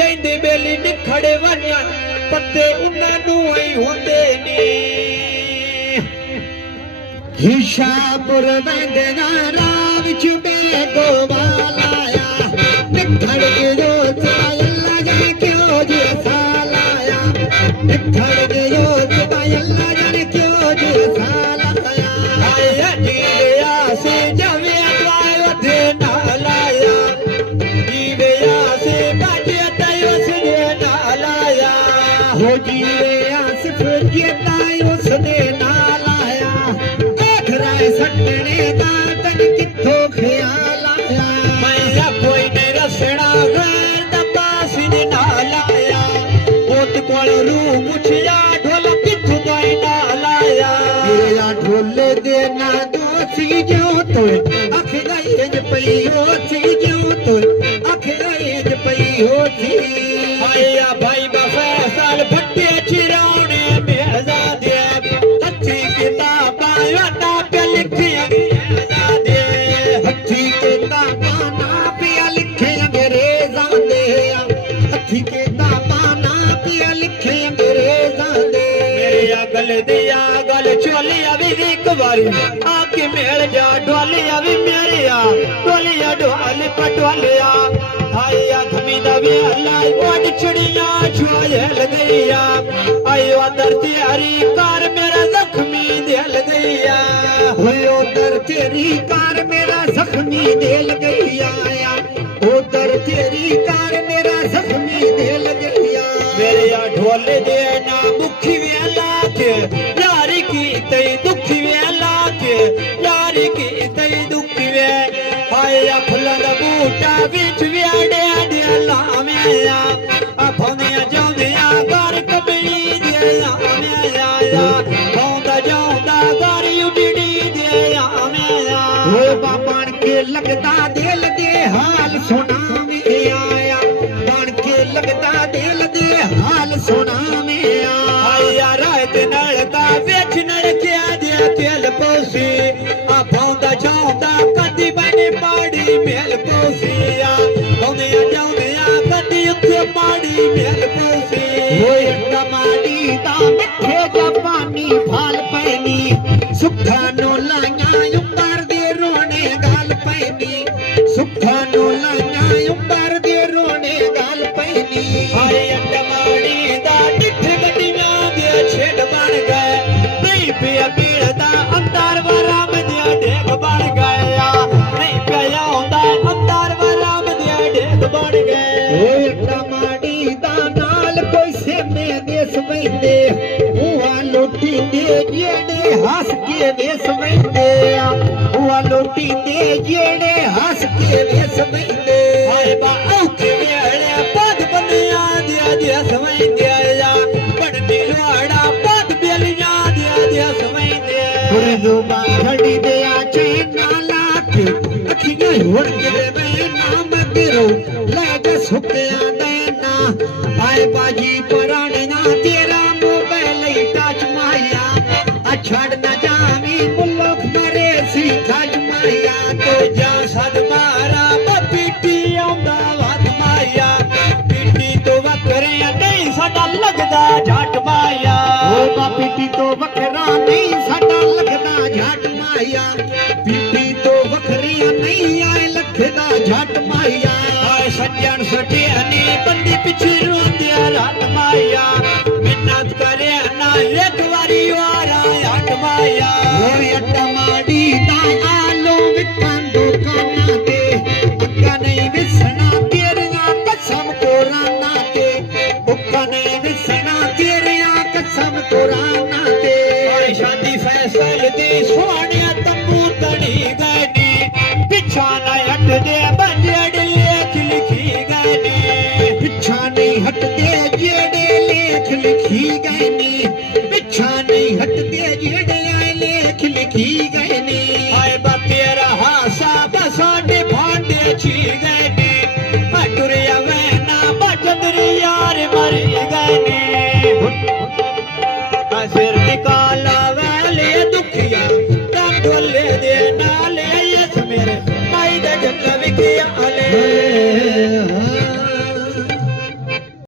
जैंदे बेली निखड़े वञा पत्ते उन्हां ही होंदे ने हिशापुर वेंदे राह विच बेगो वालाया निखड़ गयो अल्लाह जाने क्यों जे सालाया निखड़ गयो अल्लाह जाने क्यों जे सालाया आया जीया से जवे वधे नालाया जीवया से बाजे तायो सदे नालाया हो जीवया सिर्फ जेतायो सदे नालाया आखरा सटने दा तन किथो ख्याल आया मैं कोई नहीं रसना गैर दा पास ने नालाया ओत कोल रू पुछया ढोल किथो दाई नालाया मेरा ढोल देना दोसी जो तो अख गई पई होती जो तो अख गई पई होती आया भाई बफैसल भट्टे चिराने मेजा दे अच्छी किताबां ना पे लिखियां मेजा दे हथी किताबां ना पे लिखे अंग्रेज़ां दे हथी किताबां ना पे लिखे अंग्रेज़ां दे मेरी गल दिया गल चोलिया भी एक बारी आके मेल जा ढोलिया भी मेरिया ढोलिया ढोल पटोलिया आया धमी दबे अल्लाह ओड चिड़िया छुएल गईया आयो दर तेरी कार मेरा जख्मी दिल गईया होयो दर तेरी कार मेरा जख्मी दिल गईया उधर तेरी कार मेरा जख्मी दिल गईया मेरिया ढोल देना मुखी वेला के यारी की तई दुखी वेला के यारी की तई दुखी वे आया फुलन बूटा बिच वेड़े दे लावेया अफोनिया जांदिया घर कबड़ी दे आवेया होंदा जांदा घर उडड़ी दे आवेया ओ बाबन के लगदा दिल दे हाल सुनावे आया बन के लगदा दिल दे हाल सुनावे आया रात नलका बेच नलकिया दे तेल पोसी आ भौंदा जांदा कदी बने माड़ी मेल पोसिया होंदिया जांदिया कदी उथे माड़ी मेल पोसी ओए टमाडी दा मिठे जपानी फाल पैनी सुखा नो लाया उम्र दे रोने गाल पैनी सुखा नो लाया उम्र दे रोने गाल पैनी हाय टमाड़ी दा डिठ गड्डियां दे छेड़ बन गए नहीं पिया पीड़दा अंदर वराम दे ढेग बन गया नहीं पिया होंदा अंदर वराम दे ढेग बन गए ओए टमाडी दा नाल कोई से में देस वैंदे हुआ लोटी दे जेड़े हंस के वेस वैंदे हुआ लोटी दे जेड़े हंस के वेस वैंदे हाय बा औखे वेले पग बनिया दे समय दे या पड़नी लोड़ा पग बेलिया दे समय दे जुबा घड़ी दे आचे नाला के अखियां हुड़ के वे नाम तेरो लाग सुखया देना आए बाजी पुराने ना तेरा मोबाइल टच माया अछड़ न जावी मुल्क मरे सी टच माया तो जा सद मारा पीटी आंदा वध माया पीटी तो वकरे नहीं साडा लगदा झट माया ओ बा पीटी तो वखरा नहीं साडा लगदा झट माया पीटी तो वखरिया नहीं आए लखदा झट माया आए सज्जन सटियानी बंदी पिछे रोंदे रात माया मिन्नत करे ना एक वारी वारा हट माया ओ टमाडी दा आलो विकां दुकाना ते अक्का नहीं विसना तेरिया कसम कुराना ते उक्का नहीं विसना तेरिया कसम कुराना ते शादी फैसल दी सोने तंबू तड़ी गनी पिछा न हट दे बंजड़ी लेख लिखी गनी पिछा नहीं हट दे जेड़े लेख लिखी गनी पिछा नहीं हट दे जेड़े लेख लिखी गनी आए तेरा हासा बसाडे भांडे छी गनी पटुरिया वैना बचंदरी यार मरी गनी सिर निकाला वाले दुखिया ढोले दे नाले यस मेरे माई दे जन्म विकिया आले